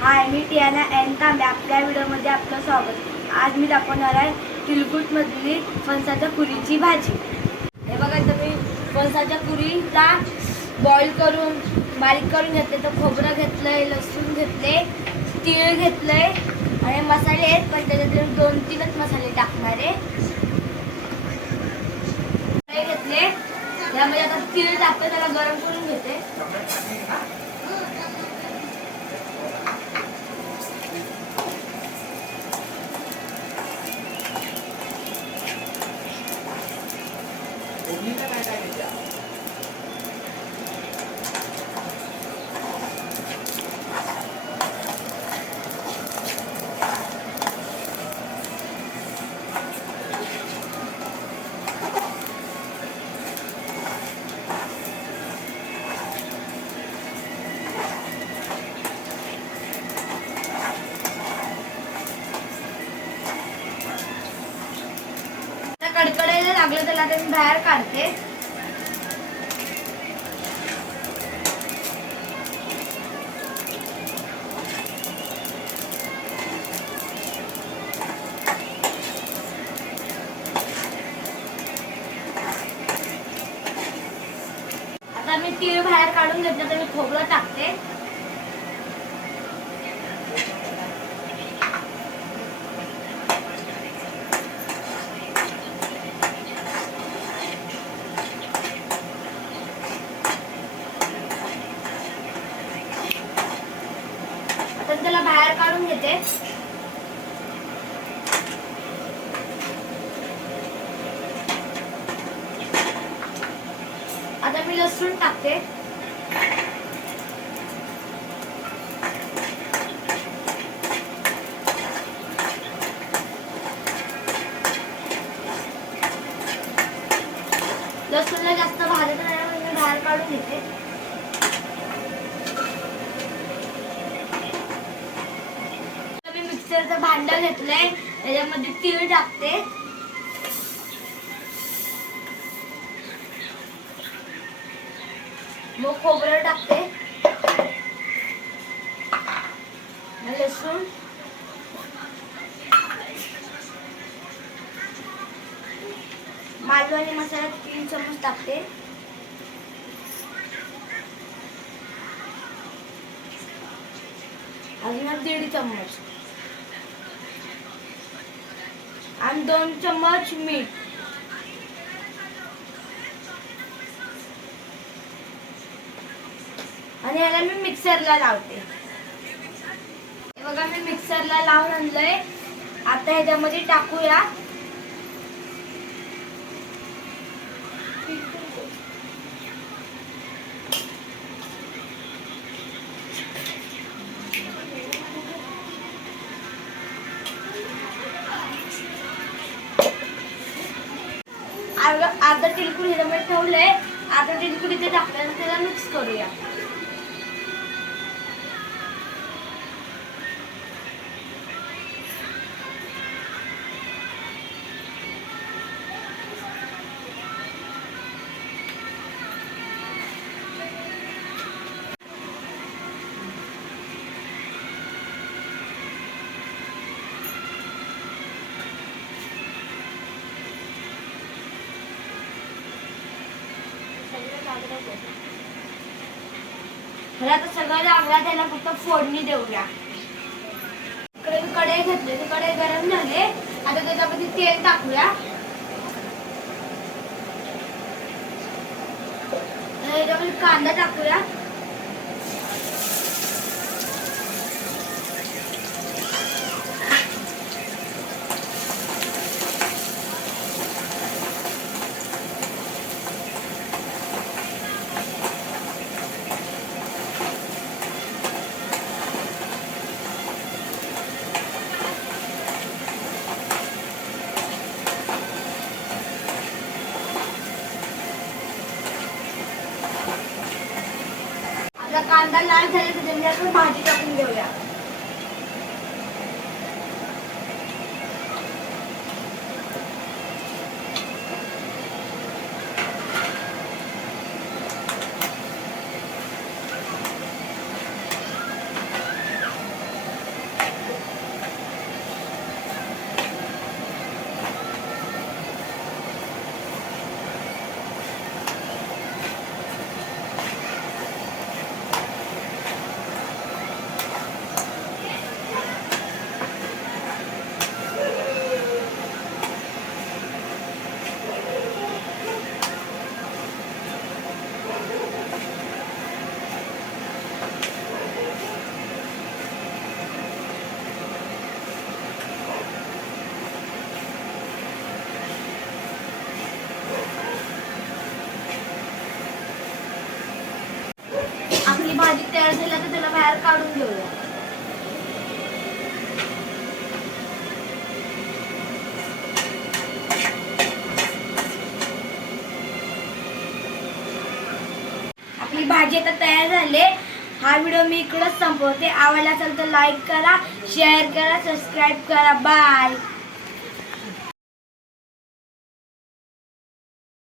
हाय, मी Tiana N तांबे. आपल्या व्हिडिओमध्ये आपलं स्वागत. आज मी दाखवणार आहे तिळगुटमधली फणसाच्या कुरीची भाजी. हे बघा, तुम्ही फणसाच्या कुरीला बॉईल करून बारीक करून घेतले. तर खोबरं घेतलंय, लसूण घेतले, तीळ घेतलंय आणि मसाले आहेत, पण त्याच्यात 2-3च मसाले टाकणारे घेतले. यामध्ये आता तीळ टाकते, त्याला गरम करून घेते. कडकडायला लागलं त्याला आता मी बाहेर काढते. आता मी तीळ बाहेर काढून घेतलं तर मी खोबरं टाकते. आता त्याला बाहेर काढून घेते. आता मी लसूण टाकते. लसूणला जास्त भाजत नाही म्हणून मी बाहेर काढून घेते. मी मिक्सरचं भांडं घेतलंय, त्याच्यामध्ये तीळ टाकते. मग खोबरं टाकते, लसूण, मालवणी मसाला 3 चमच टाकते. अजून 1.5 चमच आणि 2 चमच मीठ. आणि याला मी मिक्सरला लावते. हे बघा, मी मिक्सरला लावून आणलंय. आता ह्याच्यामध्ये टाकूया अर्धा तिळकुळ ह्याच्यामध्ये ठेवलंय. अर्धा तिळकुळ इथे टाकलं, त्याला मिक्स करूया. ह्याला आता सगळं लागला, त्याला फक्त फोडणी देऊया. इकडे कढई घेतली, ती कढई गरम झाले. आता त्याच्यामध्ये तेल टाकूया. ह्याच्यामध्ये कांदा टाकूया. कांदा लाल झाला तर त्याच्यामध्ये आपण भाजी टाकून घेऊया. गर काढून घेऊया. आपली भाजी आता तयार झाली. हा व्हिडिओ मी इकडंच संपवते. आवडला असेल तर लाईक करा, शेअर करा, सबस्क्राईब करा. बाय.